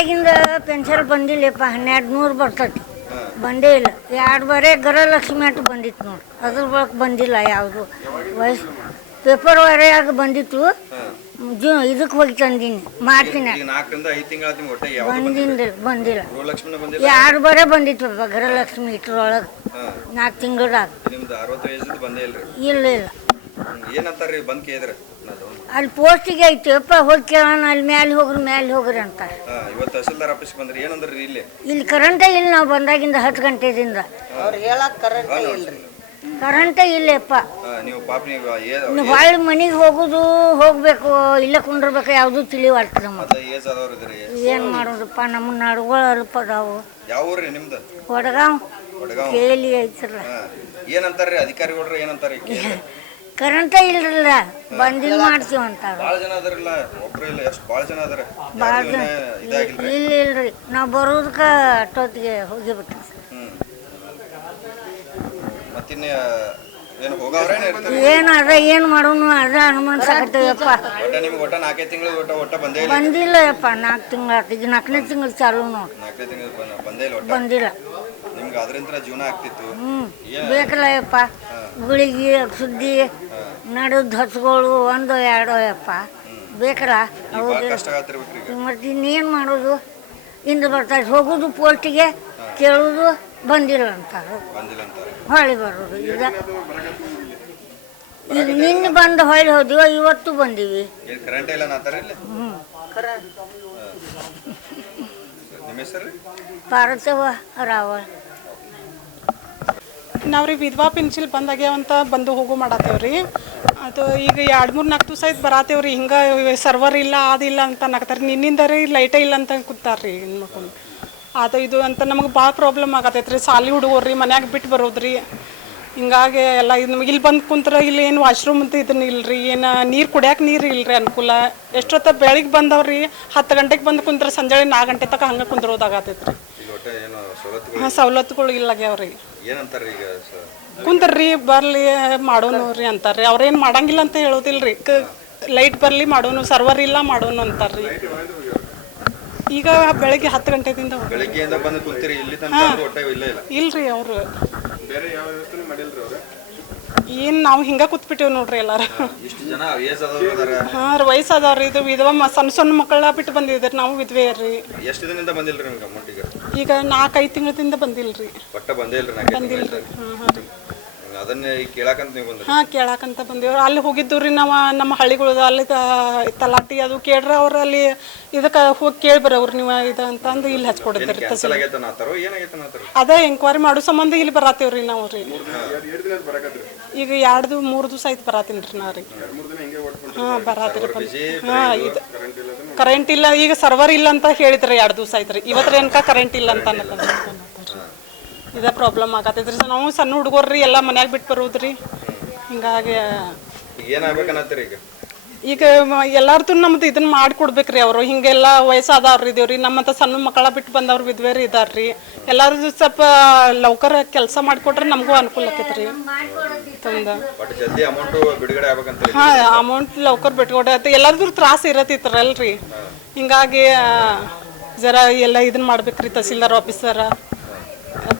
ಬಂದಾಗಿಂದ ಪೆನ್ಷನ್ ಬಂದಿಲ್ಲಪ್ಪ 1200 ಬರ್ತೈತಿ ಬಂದೇ ಇಲ್ಲ 2 ಬಾರಿ ಗೃಹಲಕ್ಷ್ಮಿ ಅಂತ ಬಂದಿತ್ತು ನೋಡಿ ಅದ್ರ ಬಳಕ ಬಂದಿಲ್ಲ ಯಾವುದು ವಯಸ್ಸು ಪೇಪರ್ ವರೆಯಾಗ ಬಂದಿತ್ತು ಇದಕ್ಕೆ ಹೋಗಿ ತಂದೀನಿ ಮಾಡ್ತೀನಿ ಬಂದಿಲ್ಲ 2 ಬಾರಿ ಬಂದಿತ್ತು ಗೃಹಲಕ್ಷ್ಮಿ ಇಟ್ರೊಳಗೆ 4 ತಿಂಗಳಾಗ ಇಲ್ಲ ಇಲ್ಲ ಅಲ್ಲಿ ಪೋಸ್ಟಿಗೆ ಐತಿಪ್ಪ ಹೋಗಿ ಕೇಳೋಣ ಅಲ್ಲಿ ಮ್ಯಾಲೆ ಹೋಗ್ರಿ ಅಂತಾರೆ ಇಲ್ಲಿ ಕರೆಂಟೇ ಇಲ್ಲ ನಾವು ಬಂದಾಗಿಂದ 10 ಗಂಟೆದಿಂದ ಕರೆಂಟೇ ಇಲ್ಲಪ್ಪ ಹೊಳ್ಳಿ ಮನೆಗೆ ಹೋಗ್ಬೇಕು ಇಲ್ಲ ಕುಂಡ್ರಬೇಕು ಯಾವುದು ತಿಳಿವಾಳ್ತದೆ ಏನು ಮಾಡೋದಪ್ಪ ನಮ್ಮ ನಾಡುಗಳು ಅಲ್ಪ ಅದಾವು ವಡಗಾಂವ್ ಕೇಳಿ ಐತ್ರಲ್ಲ ಏನಂತಾರ್ರಿ ಅಧಿಕಾರಿಗಳು ಏನಂತಾರೆ ಕರೆಂಟೇ ಇಲ್ರಲ್ಲ ಬಂದಿಲ್ಲ ಮಾಡ್ತೀವಿ ಅಂತಾರ ಭಾಳ ಜನ ಇಲ್ರಿ ನಾವು ಬರೋದಕ್ಕೆ ಅಷ್ಟೊತ್ತಿಗೆ ಹೋಗಿಬಿಟ್ರಿ ಏನು ಮಾಡೋನು ಅದ ಅನುಮಾನಿಸಾಕತ್ತೇವಪ್ಪ ಬಂದಿಲ್ಲ ಯಪ್ಪ 4 ತಿಂಗಳು ಈಗ 4ನೇ ತಿಂಗಳು ಚಾಲು ನೋಡಿ ಬಂದಿಲ್ಲ ಬೇಕಲ್ಲ ಯಪ್ಪ ಗುಳಿಗೆ ಸುದ್ದಿ ನಡುದ್ ಹಸುಗಳು 1-2 ಯಪ್ಪ ಬೇಕಲ್ಲ ಹೌದು ಮತ್ತೆ ಇನ್ನೇನು ಮಾಡೋದು ಇಂದ ಬರ್ತಾರೆ ಹೋಗೋದು ಪೋಸ್ಟಿಗೆ ಕೇಳೋದು ಬಂದಿಲ್ಲ ಅಂತಾರೆ ಹೊಳ್ಳಿ ಬರೋದು ಈಗ ನಿನ್ನೆ ಬಂದು ಹೊಳ್ಳಿ ಹೋದಿವ ಇವತ್ತು ಬಂದೀವಿ ಪಾರ್ವತವ್ವ ರಾವಲ್ ನಾವ್ರಿ ವಿಧವಾ ಪೆನ್ಷನ್ ಬಂದಾಗ್ಯಾವಂತ ಬಂದು ಹೋಗು ಮಾಡತ್ತೇವ್ರಿ ಅದು ಈಗ 2-3-4 ದಿವಸ ಆಯ್ತು ಬರತ್ತೇವ್ರಿ ಹಿಂಗೆ ಸರ್ವರ್ ಇಲ್ಲ ಅದಿಲ್ಲ ಅಂತ ಅನ್ನಕತ್ತಾರೆ ನಿನ್ನಿಂದ ರೀ ಲೈಟೇ ಇಲ್ಲ ಅಂತ ಕೂತಾರ್ರಿ ಹೆಣ್ಮಕ್ಳು ಅದು ಇದು ಅಂತ ನಮಗೆ ಭಾಳ ಪ್ರಾಬ್ಲಮ್ ಆಗತ್ತೈತ್ರಿ ಸಾಲಿ ಹುಡುಗರ್ರಿ ಮನ್ಯಾಗ ಬಿಟ್ಟು ಬರೋದ್ರಿ ಹಿಂಗಾಗಿ ಎಲ್ಲ ಇದು ಇಲ್ಲಿ ಬಂದು ಕುಂತ್ರೆ ಇಲ್ಲಿ ಏನು ವಾಶ್ರೂಮ್ ಅಂತ ಇದನ್ನ ಇಲ್ರಿ ಏನು ನೀರು ಕುಡಿಯೋಕೆ ನೀರು ಇಲ್ರಿ ಅನುಕೂಲ ಎಷ್ಟೊತ್ತ ಬೆಳಿಗ್ಗೆ ಬಂದವ್ರಿ 10 ಗಂಟೆಗೆ ಬಂದು ಕುಂತ್ರೆ ಸಂಜೆ 4 ಗಂಟೆ ತನಕ ಹಂಗೆ ಕುಂದ್ರೋದಾಗತ್ತೈತ್ರಿ ಹಾಂ ಸವಲತ್ತುಗಳು ಇಲ್ಲಾಗ್ಯಾವ್ರಿ ಕುಂತ್ರಿ ಬರ್ಲಿ ಮಾಡೋನು ರೀ ಅಂತಾರ್ರಿ ಅವ್ರೇನು ಮಾಡಂಗಿಲ್ಲ ಅಂತ ಹೇಳೋದಿಲ್ರಿ ಲೈಟ್ ಬರಲಿ ಮಾಡೋನು ಸರ್ವರ್ ಇಲ್ಲ ಮಾಡೋನು ಅಂತಾರ್ರಿ ಈಗ ಬೆಳಗ್ಗೆ 10 ಗಂಟೆದಿಂದ ಇಲ್ರಿ ಅವರು ಏನು ನಾವು ಹಿಂಗೆ ಕೂತ್ಬಿಟ್ಟೇವ್ ನೋಡ್ರಿ ಎಲ್ಲಾರು ಹಾಂ ವಯಸ್ಸಾದವ್ರಿ ಇದು ವಿಧವಾ ಸಣ್ಣ ಮಕ್ಕಳ ಬಿಟ್ಟು ಬಂದಿದ್ರಿ ನಾವು ವಿಧವೆ ರೀ ಈಗ 4-5 ತಿಂಗಳಿಂದ ಬಂದಿಲ್ರಿ ಬಂದಿಲ್ರಿ ಹಾಂ ಕೇಳಾಕಂತ ಬಂದೇವ್ರಿ ಅಲ್ಲಿ ಹೋಗಿದ್ದೀವ್ರಿ ನಾವು ನಮ್ಮ ಹಳ್ಳಿಗಳದ ಅಲ್ಲಿ ತಲಾಟಿ ಅದು ಕೇಳ್ರಿ ಅವ್ರು ಅಲ್ಲಿ ಇದಕ್ಕೆ ಹೋಗಿ ಕೇಳಿ ಬರೋವ್ರಿ ನೀವು ಇದು ಅಂತಂದು ಇಲ್ಲಿ ಹಚ್ಕೊಡಿದ್ರಿ ಅದೇ ಎಂಕ್ವೈರಿ ಮಾಡೋ ಸಂಬಂಧ ಇಲ್ಲಿ ಬರತ್ತೇವ್ರಿ ನಾವು ರೀ ಈಗ 2-3 ದಿವಸ ಆಯ್ತು ಬರತ್ತೀನಿ ರೀ ನಾ ರೀ ಹಾಂ ಬರತ್ತೀರಿ ಹಾಂ ಇದು ಕರೆಂಟ್ ಇಲ್ಲ ಈಗ ಸರ್ವರ್ ಇಲ್ಲ ಅಂತ ಹೇಳಿದ್ರಿ 2 ದಿವಸ ಆಯ್ತು ರೀ ಇವತ್ತರ ಏನಕ ಕರೆಂಟ್ ಇಲ್ಲ ಅಂತ ಇದೇ ಪ್ರಾಬ್ಲಮ್ ಆಗತ್ತೈತ್ರಿ ನಾವು ಸಣ್ಣ ಹುಡುಗರ್ರಿ ಎಲ್ಲ ಮನ್ಯಾಗ ಬಿಟ್ಟು ಬರೋದ್ರಿ ಹಿಂಗಾಗಿ ಈಗ ಎಲ್ಲಾರ್ದು ನಮ್ದು ಇದನ್ನ ಮಾಡಿಕೊಡ್ಬೇಕ್ರಿ ಅವರು ಹಿಂಗೆಲ್ಲ ವಯಸ್ಸಾದವ್ರು ಇದೇವ್ರಿ ನಮ್ಮಂತ ಸಣ್ಣ ಮಕ್ಕಳ ಬಿಟ್ಟು ಬಂದವ್ರು ವಿಧವೆರಿ ಇದಾರ್ರಿ ಎಲ್ಲಾರ್ದು ಸ್ವಲ್ಪ ಲೌಕರ ಕೆಲಸ ಮಾಡಿಕೊಟ್ರೆ ನಮಗೂ ಅನುಕೂಲ ಆಕೈತ್ರಿ ಹಾಂ ಅಮೌಂಟ್ ಲೌಕರ್ ಬಿಟ್ಕೊಡತ್ತೆ ಎಲ್ಲಾರ್ದು ತ್ರಾಸ ಇರತ್ತಿತ್ರಲ್ರಿ ಹಿಂಗಾಗಿ ಜರ ಎಲ್ಲ ಇದನ್ನ ಮಾಡ್ಬೇಕ್ರಿ ತಹಸೀಲ್ದಾರ್ ಆಫೀಸರ